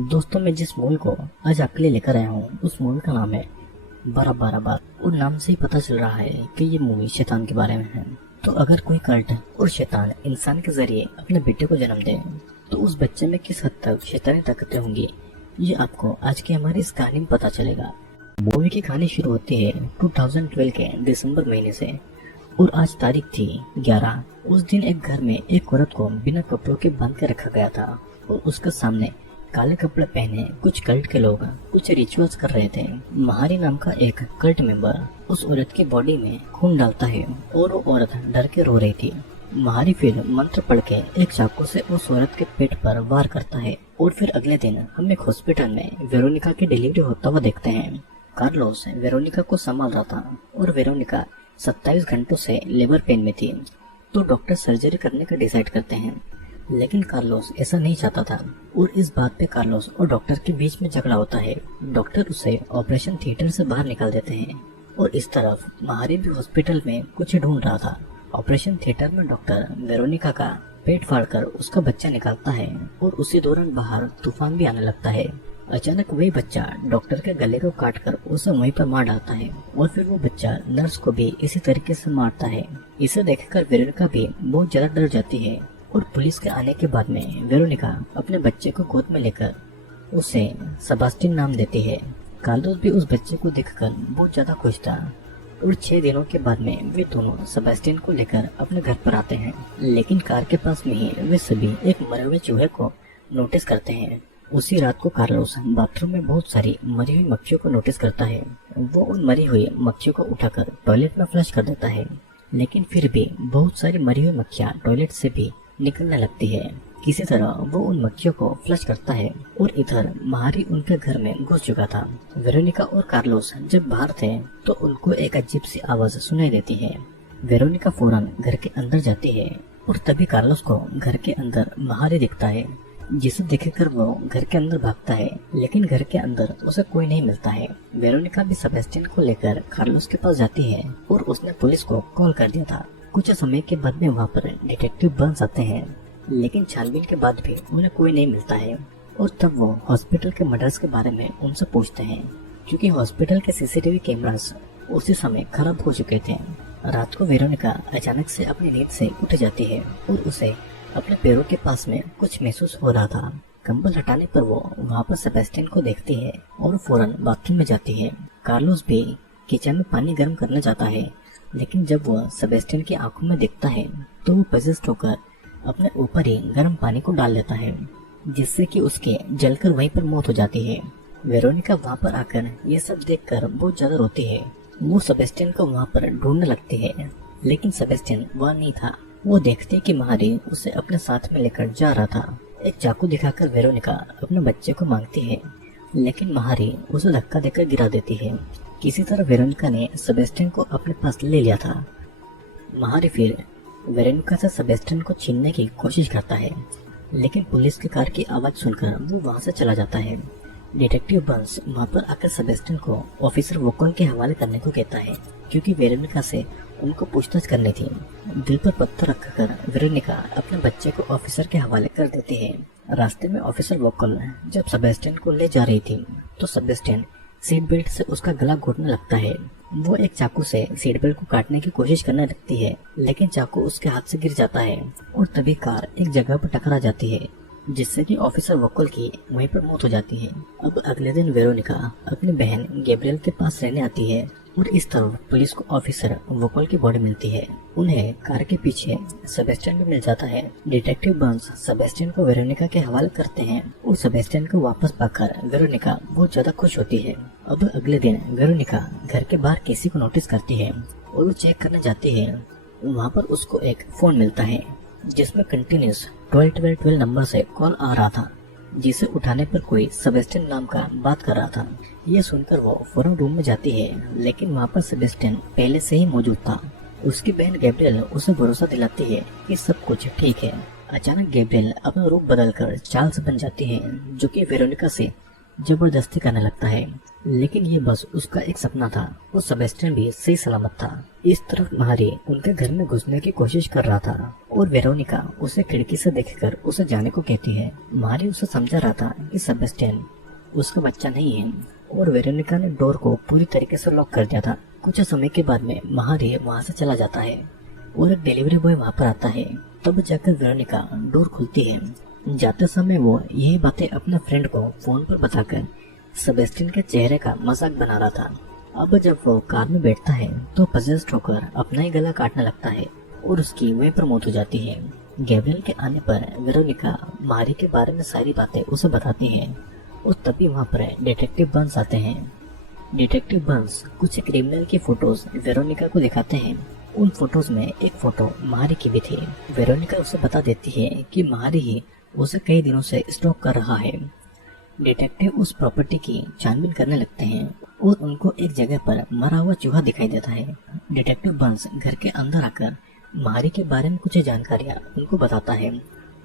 दोस्तों, मैं जिस मूवी को आज आपके लिए लेकर आया हूँ उस मूवी का नाम है 12-12 और नाम से ही पता चल रहा है कि ये मूवी शैतान के बारे में है। तो अगर कोई कल्ट और शैतान इंसान के जरिए अपने बेटे को जन्म दे तो उस बच्चे में किस हद तक शैतानी ताकतें होंगी, ये आपको आज की हमारी इस कहानी में पता चलेगा। मूवी की कहानी शुरू होती है 2012 के दिसंबर महीने से और आज तारीख थी 11। उस दिन एक घर में एक औरत को बिना कपड़ों के बांध के रखा गया था और उसके सामने काले कपड़े पहने कुछ कल्ट के लोग कुछ रिचुअल्स कर रहे थे। महारी नाम का एक कल्ट मेंबर उस औरत की बॉडी में खून डालता है और वो औरत डर के रो रही थी। महारी फिर मंत्र पढ़ के एक चाकू से उस औरत के पेट पर वार करता है और फिर अगले दिन हम एक हॉस्पिटल में वेरोनिका की डिलीवरी होता हुआ देखते हैं। कार्लोस वेरोनिका को संभाल रहा था और वेरोनिका 27 घंटों से लेबर पेन में थी, तो डॉक्टर सर्जरी करने का डिसाइड करते हैं। लेकिन कार्लोस ऐसा नहीं चाहता था और इस बात पे कार्लोस और डॉक्टर के बीच में झगड़ा होता है। डॉक्टर उसे ऑपरेशन थिएटर से बाहर निकाल देते हैं और इस तरफ महारी भी हॉस्पिटल में कुछ ढूंढ रहा था। ऑपरेशन थिएटर में डॉक्टर वेरोनिका का पेट फाड़कर उसका बच्चा निकालता है और उसी दौरान बाहर तूफान भी आने लगता है। अचानक वही बच्चा डॉक्टर के गले को काटकर उसे वहीं पर मार डालता है और फिर वो बच्चा नर्स को भी इसी तरीके से मारता है। इसे देखकर वेरोनिका भी बहुत ज्यादा डर जाती है और पुलिस के आने के बाद में वेरोनिका अपने बच्चे को गोद में लेकर उसे सेबास्टियन नाम देती है। कार्लोस भी उस बच्चे को देखकर बहुत ज्यादा खुश था और 6 दिनों के बाद में वे दोनों सेबास्टियन को लेकर अपने घर पर आते हैं। लेकिन कार के पास में ही वे सभी एक मरे हुए चूहे को नोटिस करते हैं। उसी रात को कार्लोस बाथरूम में बहुत सारी मरी हुई मक्खियों को नोटिस करता है। वो उन मरी हुई मक्खियों को उठाकर टॉयलेट में फ्लश कर देता है, लेकिन फिर भी बहुत सारी मरी हुई मक्खियाँ टॉयलेट से भी निकलने लगती है। किसी तरह वो उन मक्खियों को फ्लश करता है और इधर महारी उनके घर में घुस चुका था। वेरोनिका और कार्लोस जब बाहर थे तो उनको एक अजीब सी आवाज सुनाई देती है। वेरोनिका फौरन घर के अंदर जाती है और तभी कार्लोस को घर के अंदर महारी दिखता है, जिसे देखकर वो घर के अंदर भागता है, लेकिन घर के अंदर उसे कोई नहीं मिलता है। वेरोनिका भी सेबास्टियन को लेकर कार्लोस के पास जाती है और उसने पुलिस को कॉल कर दिया था। कुछ समय के बाद में वहाँ पर डिटेक्टिव बर्न्स आते हैं, लेकिन छानबीन के बाद भी उन्हें कोई नहीं मिलता है और तब वो हॉस्पिटल के मर्डर्स के बारे में उनसे पूछते हैं, क्योंकि हॉस्पिटल के सीसीटीवी कैमरास उसी समय खराब हो चुके थे। रात को वेरोनिका अचानक से अपनी नींद से उठ जाती है और उसे अपने पैरों के पास में कुछ महसूस हो रहा था। कंबल हटाने पर वो वहाँ पर सेबास्टियन को देखती है और फौरन बाथरूम में जाती है। कार्लोस भी किचन में पानी गर्म करने जाता है, लेकिन जब वह सेबास्टियन की आंखों में देखता है तो वो पजेस्ट होकर अपने ऊपर ही गर्म पानी को डाल देता है, जिससे कि उसके जलकर वहीं पर मौत हो जाती है। वेरोनिका वहाँ पर आकर ये सब देखकर बहुत ज्यादा रोती है। वो सेबास्टियन को वहाँ पर ढूंढने लगती है, लेकिन सेबास्टियन वहाँ नहीं था। वो देखती कि महारी उसे अपने साथ में लेकर जा रहा था। एक चाकू दिखाकर वेरोनिका अपने बच्चे को मांगती है, लेकिन महारी उसे धक्का देकर गिरा देती है। किसी तरह वेरोनिका ने सेबास्टियन को अपने पास ले लिया था। महारी फिर वेरोनिका से सेबास्टियन को छीनने की कोशिश करता है, लेकिन पुलिस की कार की आवाज सुनकर वो वहाँ से चला जाता है। डिटेक्टिव बर्न्स वहाँ पर आकर सेबास्टियन को ऑफिसर वोकल के हवाले करने को कहता है, क्योंकि वेरोनिका से उनको पूछताछ करनी थी। दिल पर पत्थर रखकर वेरोनिका अपने बच्चे को ऑफिसर के हवाले कर देती है। रास्ते में ऑफिसर वोकल जब सेबास्टियन को ले जा रही थी तो सेबास्टियन सीट बेल्ट से उसका गला घोटने लगता है। वो एक चाकू से सीट बेल्ट को काटने की कोशिश करने लगती है, लेकिन चाकू उसके हाथ से गिर जाता है और तभी कार एक जगह पर टकरा जाती है, जिससे कि ऑफिसर वोकल की वहीं पर मौत हो जाती है। अब अगले दिन वेरोनिका अपनी बहन गैब्रियल के पास रहने आती है और इस तरफ पुलिस को ऑफिसर वोकल की बॉडी मिलती है। उन्हें कार के पीछे सेबास्टियन भी मिल जाता है। डिटेक्टिव बर्न्स सेबास्टियन को वेरोनिका के हवाले करते हैं और सेबास्टियन को वापस पाकर वेरोनिका बहुत ज्यादा खुश होती है। अब अगले दिन वेरोनिका घर के बाहर किसी को नोटिस करती है और वो चेक करने जाती है। वहाँ पर उसको एक फोन मिलता है जिसमें कंटिन्यूस 1212 नंबर से कॉल आ रहा था, जिसे उठाने पर कोई सेबास्टियन नाम का बात कर रहा था। ये सुनकर वो फौरन रूम में जाती है, लेकिन वहाँ पर सेबास्टियन पहले से ही मौजूद था। उसकी बहन गैब्रियल उसे भरोसा दिलाती है कि सब कुछ ठीक है। अचानक गैब्रियल अपना रूप बदलकर चार्ल्स बन जाती है, जो कि वेरोनिका से जबरदस्ती करने लगता है, लेकिन ये बस उसका एक सपना था। वो सेबास्टियन भी सही सलामत था। इस तरफ महारी उनके घर में घुसने की कोशिश कर रहा था और वेरोनिका उसे खिड़की से देखकर उसे जाने को कहती है। मारी उसे समझा रहा था कि सेबेस्टियन उसका बच्चा नहीं है और वेरोनिका ने डोर को पूरी तरीके से लॉक कर दिया था। कुछ समय के बाद में मारी वहाँ से चला जाता है और एक डिलीवरी बॉय वहाँ पर आता है। तब जाकर वेरोनिका डोर खुलती है। जाते समय वो यही बातें अपने फ्रेंड को फोन पर बताकर सेबेस्टियन के चेहरे का मजाक बना रहा था। अब जब वो कार में बैठता है तो पजेस्ड होकर अपना ही गला काटने लगता है और उसकी वहीं पर मौत हो जाती है। गैब्रियल के आने पर वेरोनिका मारी के बारे में सारी बातें उसे बताती है और तभी वहाँ पर डिटेक्टिव बर्न्स आते हैं। डिटेक्टिव बर्न्स कुछ क्रिमिनल की फोटोज वेरोनिका को दिखाते हैं। उन फोटोज में एक फोटो मारी की भी थी। वेरोनिका उसे बता देती है कि मारी ही उसे कई दिनों से स्टॉक कर रहा है। डिटेक्टिव उस प्रॉपर्टी की छानबीन करने लगते हैं और उनको एक जगह पर मरा हुआ चूहा दिखाई देता है। डिटेक्टिव बर्न्स घर के अंदर आकर मारी के बारे में कुछ जानकारियां उनको बताता है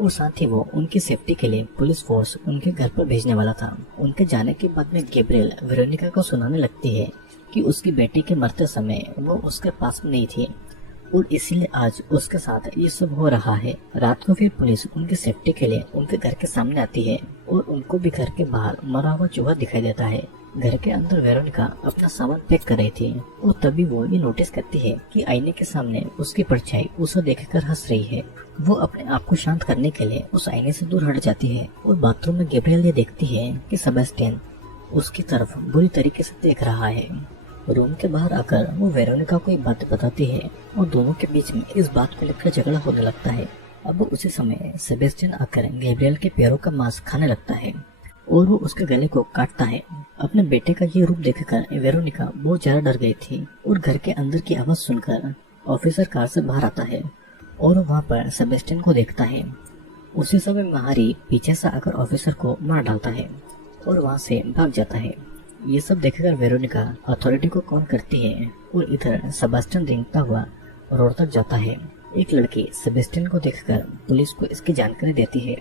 और साथ ही वो उनकी सेफ्टी के लिए पुलिस फोर्स उनके घर पर भेजने वाला था। उनके जाने के बाद में गैब्रियल वेरोनिका को सुनाने लगती है कि उसकी बेटी के मरते समय वो उसके पास में नहीं थी और इसीलिए आज उसके साथ ये सब हो रहा है। रात को फिर पुलिस उनकी सेफ्टी के लिए उनके घर के सामने आती है और उनको भी घर के बाहर मरा हुआ चूहा दिखाई देता है। घर के अंदर वेरोनिका अपना सामान पैक कर रही थी और तभी वो ये नोटिस करती है कि आईने के सामने उसकी परछाई उसे देखकर हंस रही है। वो अपने आप को शांत करने के लिए उस आईने से दूर हट जाती है और बाथरूम में गैब्रियल ये देखती है कि सेबेस्टियन उसकी तरफ बुरी तरीके से देख रहा है। रूम के बाहर आकर वो वेरोनिका को एक बात बताती है और दोनों के बीच में इस बात को लेकर झगड़ा होने लगता है। अब उसी समय सेबेस्टियन आकर गैब्रियल के पैरों का मांस खाने लगता है और वो उसके गले को काटता है। अपने बेटे का ये रूप देखकर वेरोनिका बहुत ज्यादा डर गई थी और घर के अंदर की आवाज सुनकर ऑफिसर कार से बाहर आता है और वहाँ पर सेबेस्टियन को देखता है। उसी समय मारी पीछे से आकर ऑफिसर को मार डालता है और वहाँ से भाग जाता है। ये सब देखकर वेरोनिका अथॉरिटी को कॉल करती है और इधर सेबेस्टियन रेंगता हुआ रोड तक जाता है। एक लड़की सेबेस्टियन को देखकर पुलिस को इसकी जानकारी देती है।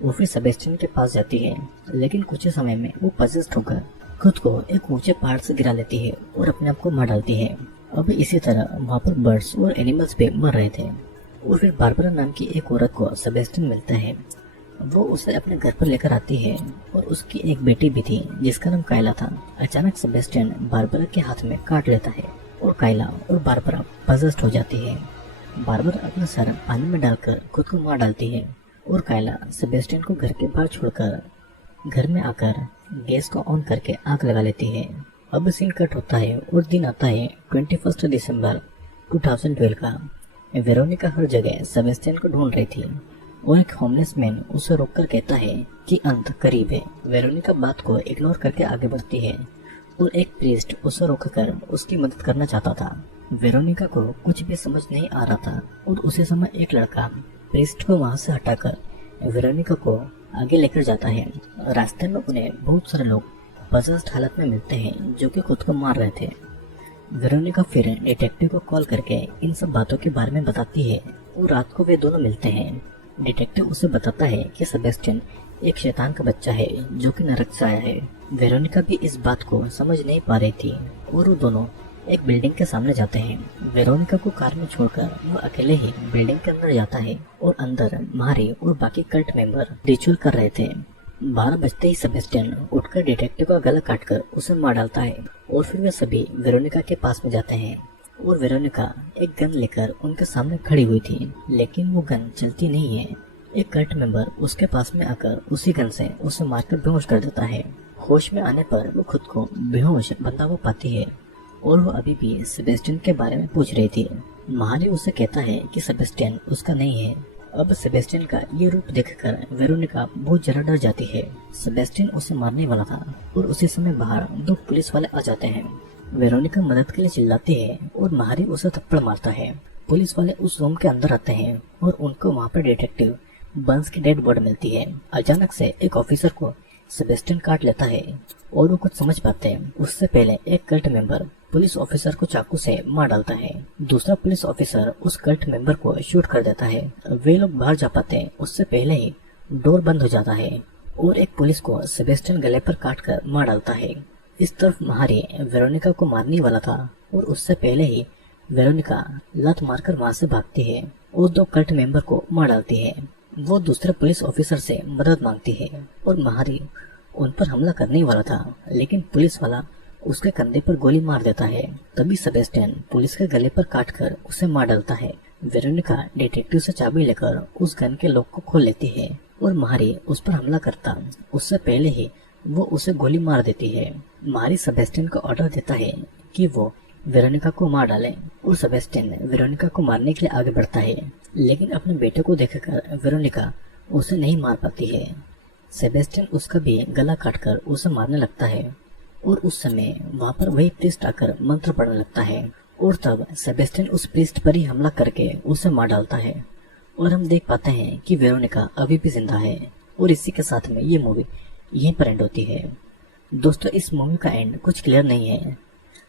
वो फिर सेबेस्टियन के पास जाती है लेकिन कुछ ही समय में वो पजेस्ड होकर खुद को एक ऊंचे पहाड़ से गिरा लेती है और अपने आप को मार डालती है। अब इसी तरह वहाँ पर बर्ड्स और एनिमल्स भी मर रहे थे और फिर बारबरा नाम की एक औरत को सेबेस्टियन मिलता है। वो उसे अपने घर पर लेकर आती है और उसकी एक बेटी भी थी जिसका नाम कायला था। अचानक सेबेस्टियन बारबरा के हाथ में काट लेता है और कायला और बारबरा पजेस्ड हो जाती है। बारबरा अपना सर पानी में डालकर खुद को मार डालती है और कायला सेबेस्टियन को घर के बाहर छोड़कर घर में आकर गैस को ऑन करके आग लगा लेती है। अब सीन कट होता है और दिन आता है 21 दिसंबर 2012 का। वेरोनिका हर जगह सेबेस्टियन को ढूंढ रही थी और एक होमलेस मैन उसे रोककर कहता है कि अंत करीब है। वेरोनिका बात को इग्नोर करके आगे बढ़ती है और एक प्रीस्ट उसे रोककर उसकी मदद करना चाहता था। वेरोनिका को कुछ भी समझ नहीं आ रहा था और उसी समय एक लड़का प्रीस्ट को वहां से हटाकर वेरोनिका को आगे लेकर जाता है। रास्ते में उन्हें बहुत सारे लोग पजेस्ड हालत में मिलते हैं जो कि खुद को मार रहे थे। वेरोनिका फिर डिटेक्टिव को कॉल करके इन सब बातों के बारे में बताती है और रात को वे दोनों मिलते हैं। डिटेक्टिव उसे बताता है कि सेबेस्टियन एक शैतान का बच्चा है जो कि नरक से आया है। वेरोनिका भी इस बात को समझ नहीं पा रही थी और वो दोनों एक बिल्डिंग के सामने जाते हैं। वेरोनिका को कार में छोड़कर वो अकेले ही बिल्डिंग के अंदर जाता है और अंदर मारी और बाकी कल्ट मेंबर रिचुअल कर रहे थे। 12 बजते ही सेबेस्टियन उठकर डिटेक्टिव का गला काटकर उसे मार डालता है और फिर वे सभी वेरोनिका के पास में जाते हैं और वेरोनिका एक गन लेकर उनके सामने खड़ी हुई थी लेकिन वो गन चलती नहीं है। एक कल्ट मेंबर उसके पास में आकर उसी गन से उसे मारकर बेहोश कर देता है। होश में आने पर वो खुद को बेहोश बंधा हुआ पाती है और वो अभी भी सेबेस्टियन के बारे में पूछ रही थी। मारी उसे कहता है कि सेबेस्टियन उसका नहीं है। अब सेबेस्टियन का ये रूप देखकर वेरोनिका बहुत जरा डर जाती है। सेबेस्टियन उसे मारने वाला था और उसी समय बाहर 2 पुलिस वाले आ जाते हैं। वेरोनिका मदद के लिए चिल्लाती है और मारी उसे थप्पड़ मारता है। पुलिस वाले उस रूम के अंदर आते हैं और उनको वहाँ पर डिटेक्टिव बर्न्स की डेड बॉडी मिलती है। अचानक से एक ऑफिसर को सेबेस्टियन काट लेता है और वो कुछ समझ पाते हैं। उससे पहले एक कल्ट मेंबर पुलिस ऑफिसर को चाकू से मार डालता है। दूसरा पुलिस ऑफिसर उस कल्ट मेंबर को शूट कर देता है। वे लोग बाहर जा पाते हैं उससे पहले ही डोर बंद हो जाता है और एक पुलिस को सेबेस्टियन गले पर काट कर मार डालता है। इस तरफ मारी वेरोनिका को मारने वाला था और उससे पहले ही वेरोनिका लत मारकर वहां से भागती है। और 2 कल्ट मेंबर को मार डालती है। वो दूसरे पुलिस ऑफिसर से मदद मांगती है और महारी उन पर हमला करने ही वाला था, लेकिन पुलिस वाला उसके कंधे पर गोली मार देता है। तभी सेबेस्टियन पुलिस के गले पर काटकर उसे मार डालता है। वेरोनिका डिटेक्टिव से चाबी लेकर उस गन के लॉक को खोल लेती है और महारी उस पर हमला करता उससे पहले ही वो उसे गोली मार देती है। महारी सेबेस्टियन को ऑर्डर देता है कि वो वेरोनिका को मार डाले और सेबेस्टियन वेरोनिका को मारने के लिए आगे बढ़ता है, लेकिन अपने बेटे को देखकर वेरोनिका उसे नहीं मार पाती है। सेबेस्टियन उसका भी गला काटकर उसे मारने लगता है और उस समय वहाँ पर वही प्रीस्ट आकर मंत्र पढ़ने लगता है और तब सेबेस्टियन उस प्रीस्ट पर ही हमला करके उसे मार डालता है और हम देख पाते हैं कि वेरोनिका अभी भी जिंदा है। और इसी के साथ में ये मूवी यहीं पर एंड होती है। दोस्तों, इस मूवी का एंड कुछ क्लियर नहीं है,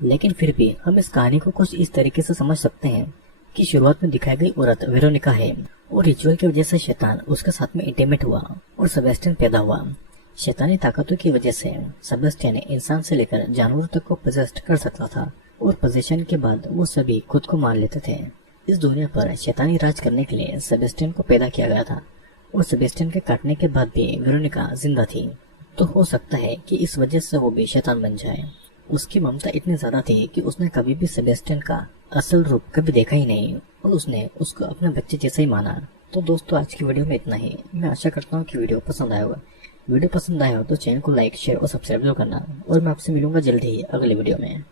लेकिन फिर भी हम इस कहानी को कुछ इस तरीके से समझ सकते हैं कि शुरुआत में दिखाई गई औरत वेरोनिका है और रिचुअल की वजह से शैतान उसके साथ में इंटीमेट हुआ और सेबेस्टियन पैदा हुआ। शैतानी ताकतों की वजह से सेबेस्टियन इंसान से लेकर जानवरों तक को पोजेस्ट कर सकता था और पोजेशन के बाद वो सभी खुद को मार लेते थे। इस दुनिया पर शैतानी राज करने के लिए सेबेस्टियन को पैदा किया गया था और सेबेस्टियन के काटने के बाद भी वेरोनिका जिंदा थी। तो हो सकता है कि इस वजह से वो भी शैतान बन जाए। उसकी ममता इतनी ज्यादा थी कि उसने कभी भी सेबेस्टियन का असल रूप कभी देखा ही नहीं और उसने उसको अपने बच्चे जैसा ही माना। तो दोस्तों, आज की वीडियो में इतना ही। मैं आशा करता हूँ कि वीडियो पसंद आया होगा। वीडियो पसंद आया हो तो चैनल को लाइक, शेयर और सब्सक्राइब जरूर करना और मैं आपसे मिलूंगा जल्दी ही अगले वीडियो में।